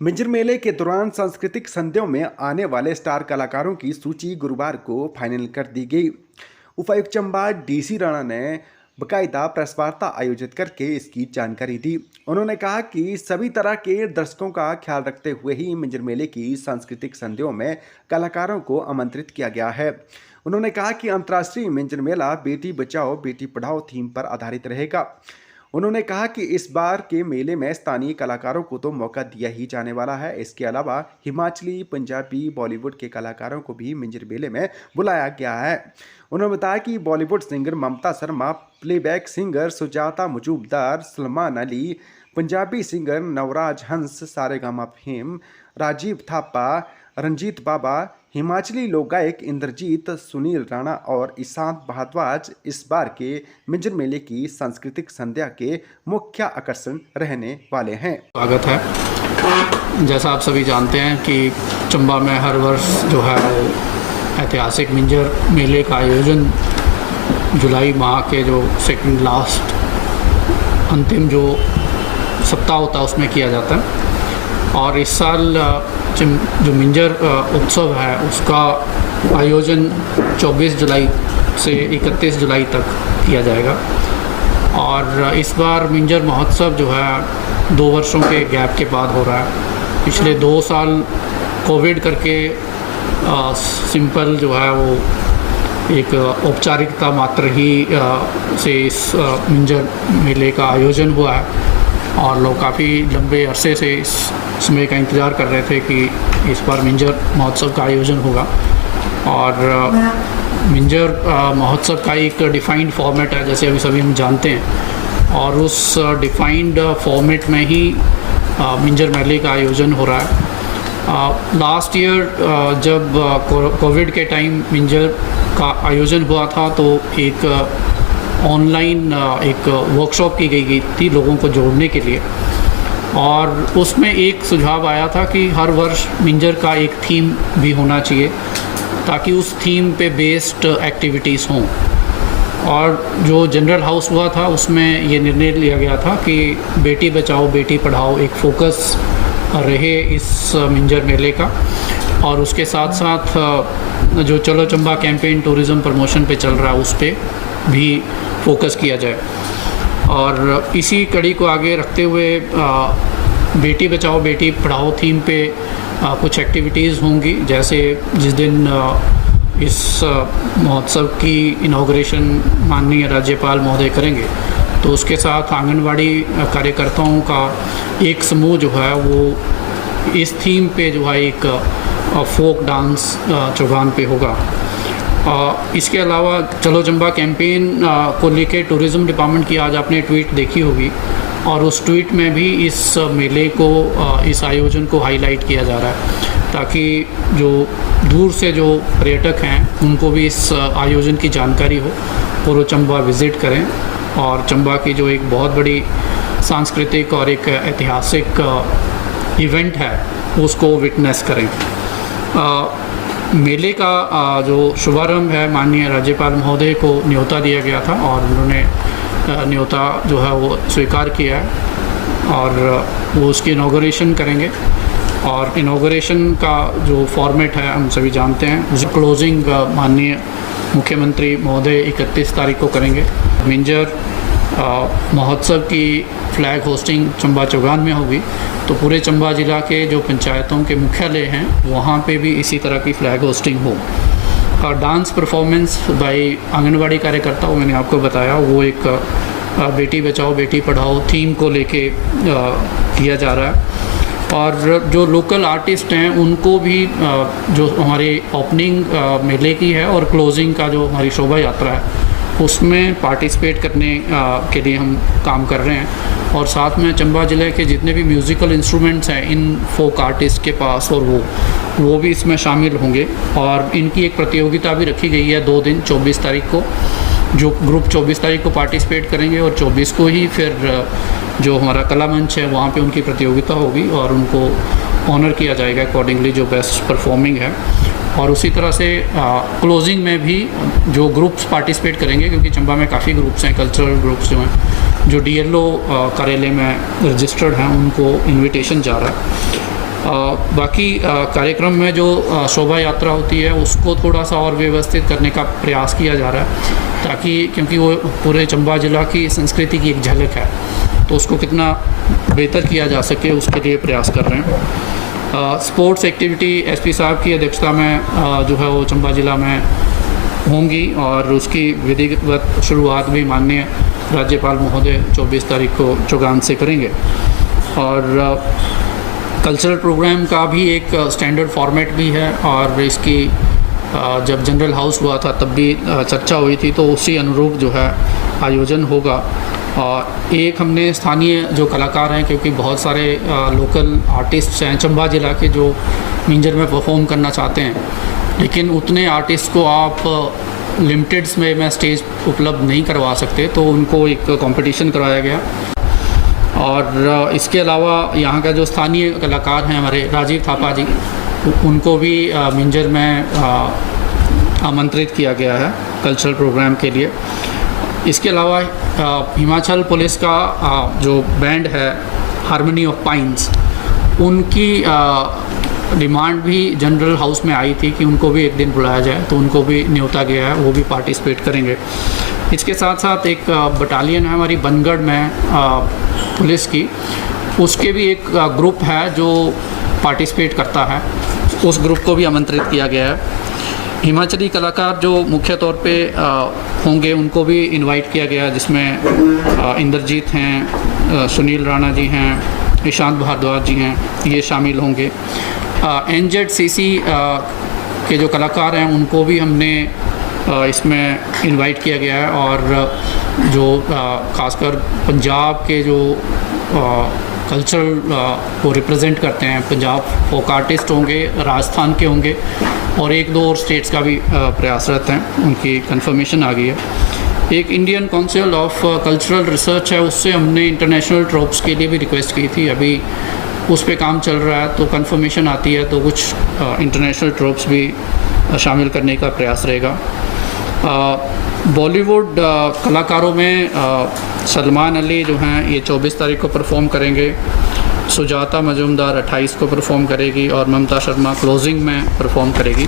मिंजर मेले के दौरान सांस्कृतिक संध्याओं में आने वाले स्टार कलाकारों की सूची गुरुवार को फाइनल कर दी गई। उपायुक्त चंबा डीसी राणा ने बकायदा प्रेस वार्ता आयोजित करके इसकी जानकारी दी। उन्होंने कहा कि सभी तरह के दर्शकों का ख्याल रखते हुए ही मिंजर मेले की सांस्कृतिक संध्याओं में कलाकारों को आमंत्रित किया गया है। उन्होंने कहा कि अंतर्राष्ट्रीय मिंजर मेला बेटी बचाओ बेटी पढ़ाओ थीम पर आधारित रहेगा। उन्होंने कहा कि इस बार के मेले में स्थानीय कलाकारों को तो मौका दिया ही जाने वाला है। इसके अलावा हिमाचली, पंजाबी, बॉलीवुड के कलाकारों को भी मिंजर मेले में बुलाया गया है। उन्होंने बताया कि Bollywood singer Mamta Sharma, playback singer Sujata Majumdar, Salman Ali, Punjabi singer Navraj Hans, Saregama fame, Rajiv Thapa, Ranjit Baba, Himachali लोक गायक इंद्रजीत, सुनील राणा और ईशांत भारद्वाज इस बार के मिंजर मेले की सांस्कृतिक संध्या के मुख्य आकर्षण रहने वाले हैं। स्वागत है। जैसा आप सभी जानते हैं कि चंबा में हर वर्ष जो है ऐतिहासिक मिंजर मेले का आयोजन जुलाई माह के जो सेकंड लास्ट अंतिम जो सप्ताह होता है उसमें किया जाता है। और इस साल जो मिंजर उत्सव है उसका आयोजन 24 जुलाई से 31 जुलाई तक किया जाएगा। और इस बार मिंजर महोत्सव जो है 2 वर्षों के गैप के बाद हो रहा है। पिछले 2 साल कोविड करके सिंपल जो है वो एक औपचारिकता मात्र ही से इस मिंजर मेले का आयोजन हुआ है और लोग काफ़ी लंबे अरसे से इस समय का इंतज़ार कर रहे थे कि इस बार मिंजर महोत्सव का आयोजन होगा। और मिंजर महोत्सव का एक डिफ़ाइंड फॉर्मेट है, जैसे अभी सभी हम जानते हैं, और उस डिफ़ाइंड फॉर्मेट में ही मिंजर मेले का आयोजन हो रहा है। लास्ट ईयर जब कोविड के टाइम मिंजर का आयोजन हुआ था तो एक ऑनलाइन एक वर्कशॉप की गई थी लोगों को जोड़ने के लिए, और उसमें एक सुझाव आया था कि हर वर्ष मिंजर का एक थीम भी होना चाहिए ताकि उस थीम पे बेस्ड एक्टिविटीज़ हों। और जो जनरल हाउस हुआ था उसमें ये निर्णय लिया गया था कि बेटी बचाओ बेटी पढ़ाओ एक फोकस रहे इस मिंजर मेले का। और उसके साथ साथ जो चलो चंबा कैंपेन टूरिज़्म प्रमोशन पे चल रहा है उस पर भी फोकस किया जाए। और इसी कड़ी को आगे रखते हुए बेटी बचाओ बेटी पढ़ाओ थीम पे कुछ एक्टिविटीज़ होंगी। जैसे जिस दिन इस महोत्सव की इनॉग्रेशन माननीय राज्यपाल महोदय करेंगे तो उसके साथ आंगनवाड़ी कार्यकर्ताओं का एक समूह जो है वो इस थीम पे जो है एक फोक डांस चौगान पे होगा। इसके अलावा चलो चंबा कैंपेन को लेके टूरिज़्म डिपार्टमेंट की आज आपने ट्वीट देखी होगी, और उस ट्वीट में भी इस मेले को इस आयोजन को हाईलाइट किया जा रहा है ताकि जो दूर से जो पर्यटक हैं उनको भी इस आयोजन की जानकारी हो और वो चंबा विज़िट करें और चंबा की जो एक बहुत बड़ी सांस्कृतिक और एक ऐतिहासिक इवेंट है उसको विटनेस करें। मेले का जो शुभारंभ है माननीय राज्यपाल महोदय को न्योता दिया गया था और उन्होंने न्योता जो है वो स्वीकार किया है और वो उसकी इनॉग्रेशन करेंगे। और इनॉग्रेशन का जो फॉर्मेट है हम सभी जानते हैं। क्लोजिंग माननीय मुख्यमंत्री महोदय 31 तारीख को करेंगे। मिंजर महोत्सव की फ्लैग होस्टिंग चंबा चौगान में होगी, तो पूरे चंबा ज़िला के जो पंचायतों के मुख्यालय हैं वहाँ पे भी इसी तरह की फ्लैग होस्टिंग हो। और डांस परफॉर्मेंस बाय आंगनवाड़ी कार्यकर्ता, मैंने आपको बताया, वो एक बेटी बचाओ बेटी पढ़ाओ थीम को लेके किया जा रहा है। और जो लोकल आर्टिस्ट हैं उनको भी जो हमारी ओपनिंग मेले की है और क्लोजिंग का जो हमारी शोभा यात्रा है उसमें पार्टिसिपेट करने के लिए हम काम कर रहे हैं। और साथ में चंबा ज़िले के जितने भी म्यूज़िकल इंस्ट्रूमेंट्स हैं इन फोक आर्टिस्ट के पास, और वो भी इसमें शामिल होंगे। और इनकी एक प्रतियोगिता भी रखी गई है 2 दिन, 24 तारीख को जो ग्रुप 24 तारीख को पार्टिसिपेट करेंगे और 24 को ही फिर जो हमारा कला मंच है वहाँ पे उनकी प्रतियोगिता होगी और उनको ऑनर किया जाएगा अकॉर्डिंगली जो बेस्ट परफॉर्मिंग है। और उसी तरह से क्लोजिंग में भी जो ग्रुप्स पार्टिसिपेट करेंगे, क्योंकि चंबा में काफ़ी ग्रुप्स हैं, कल्चरल ग्रुप्स जो हैं, जो DLO कार्यालय में रजिस्टर्ड हैं उनको इनविटेशन जा रहा है। बाकी कार्यक्रम में जो शोभा यात्रा होती है उसको थोड़ा सा और व्यवस्थित करने का प्रयास किया जा रहा है, ताकि क्योंकि वो पूरे चंबा ज़िला की संस्कृति की एक झलक है, तो उसको कितना बेहतर किया जा सके उसके लिए प्रयास कर रहे हैं। स्पोर्ट्स एक्टिविटी SP साहब की अध्यक्षता में जो है वो चंबा ज़िला में होंगी और उसकी विधिवत शुरुआत भी माननीय राज्यपाल महोदय 24 तारीख को चौगान से करेंगे। और कल्चरल प्रोग्राम का भी एक स्टैंडर्ड फॉर्मेट भी है और इसकी जब जनरल हाउस हुआ था तब भी चर्चा हुई थी, तो उसी अनुरूप जो है आयोजन होगा। और एक हमने स्थानीय जो कलाकार हैं, क्योंकि बहुत सारे लोकल आर्टिस्ट हैं चंबा ज़िला के जो मिंजर में परफॉर्म करना चाहते हैं, लेकिन उतने आर्टिस्ट को आप लिमिटेड्स में स्टेज उपलब्ध नहीं करवा सकते, तो उनको एक कंपटीशन करवाया गया। और इसके अलावा यहाँ का जो स्थानीय कलाकार हैं हमारे राजीव थापा जी, उनको भी मिंजर में आमंत्रित किया गया है कल्चरल प्रोग्राम के लिए। इसके अलावा हिमाचल पुलिस का जो बैंड है हार्मनी ऑफ पाइन्स, उनकी डिमांड भी जनरल हाउस में आई थी कि उनको भी एक दिन बुलाया जाए, तो उनको भी न्योता गया है, वो भी पार्टिसिपेट करेंगे। इसके साथ साथ एक बटालियन है हमारी बनगढ़ में पुलिस की, उसके भी एक ग्रुप है जो पार्टिसिपेट करता है, उस ग्रुप को भी आमंत्रित किया गया है। हिमाचली कलाकार जो मुख्य तौर पे होंगे उनको भी इनवाइट किया गया है, जिसमें इंद्रजीत हैं, सुनील राणा जी हैं, ईशांत भारद्वाज जी हैं, ये शामिल होंगे। NZCC के जो कलाकार हैं उनको भी हमने इसमें इनवाइट किया गया है। और जो खासकर पंजाब के जो कल्चरल को रिप्रेजेंट करते हैं, पंजाब फोक आर्टिस्ट होंगे, राजस्थान के होंगे और एक दो और स्टेट्स का भी प्रयासरत हैं, उनकी कंफर्मेशन आ गई है। एक Indian council of cultural research है, उससे हमने इंटरनेशनल ट्रोप्स के लिए भी रिक्वेस्ट की थी, अभी उस पे काम चल रहा है, तो कंफर्मेशन आती है तो कुछ इंटरनेशनल ट्रोप्स भी शामिल करने का प्रयास रहेगा। बॉलीवुड कलाकारों में सलमान अली जो हैं ये 24 तारीख को परफॉर्म करेंगे, सुजाता मजूमदार 28 को परफॉर्म करेगी और ममता शर्मा क्लोजिंग में परफॉर्म करेगी।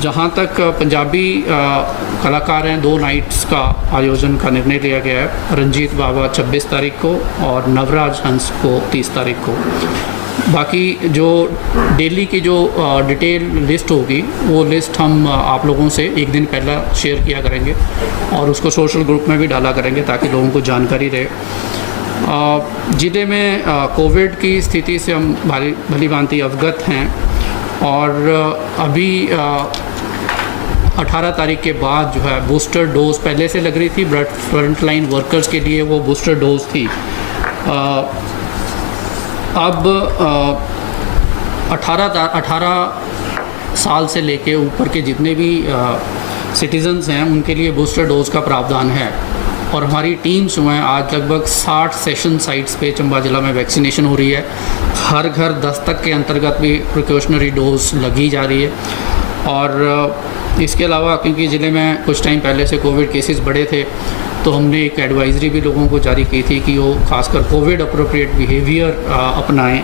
जहाँ तक पंजाबी कलाकार हैं, 2 नाइट्स का आयोजन का निर्णय लिया गया है, रंजीत बाबा 26 तारीख को और नवराज हंस को 30 तारीख को। बाकी जो डेली की जो डिटेल लिस्ट होगी वो लिस्ट हम आप लोगों से एक दिन पहले शेयर किया करेंगे और उसको सोशल ग्रुप में भी डाला करेंगे ताकि लोगों को जानकारी रहे। ज़िले में कोविड की स्थिति से हम भली भांति अवगत हैं और अभी 18 तारीख के बाद जो है बूस्टर डोज पहले से लग रही थी, बट फ्रंटलाइन वर्कर्स के लिए वो बूस्टर डोज थी। अब 18 साल से लेके ऊपर के जितने भी सिटीज़न्स हैं उनके लिए बूस्टर डोज का प्रावधान है और हमारी टीम्स जो हैं आज लगभग 60 सेशन साइट्स पे चंबा ज़िला में वैक्सीनेशन हो रही है। हर घर दस्तक के अंतर्गत भी प्रिकॉशनरी डोज लगी जा रही है। और इसके अलावा क्योंकि ज़िले में कुछ टाइम पहले से कोविड केसेस बढ़े थे, तो हमने एक एडवाइजरी भी लोगों को जारी की थी कि वो खासकर कोविड अप्रोप्रिएट बिहेवियर अपनाएं।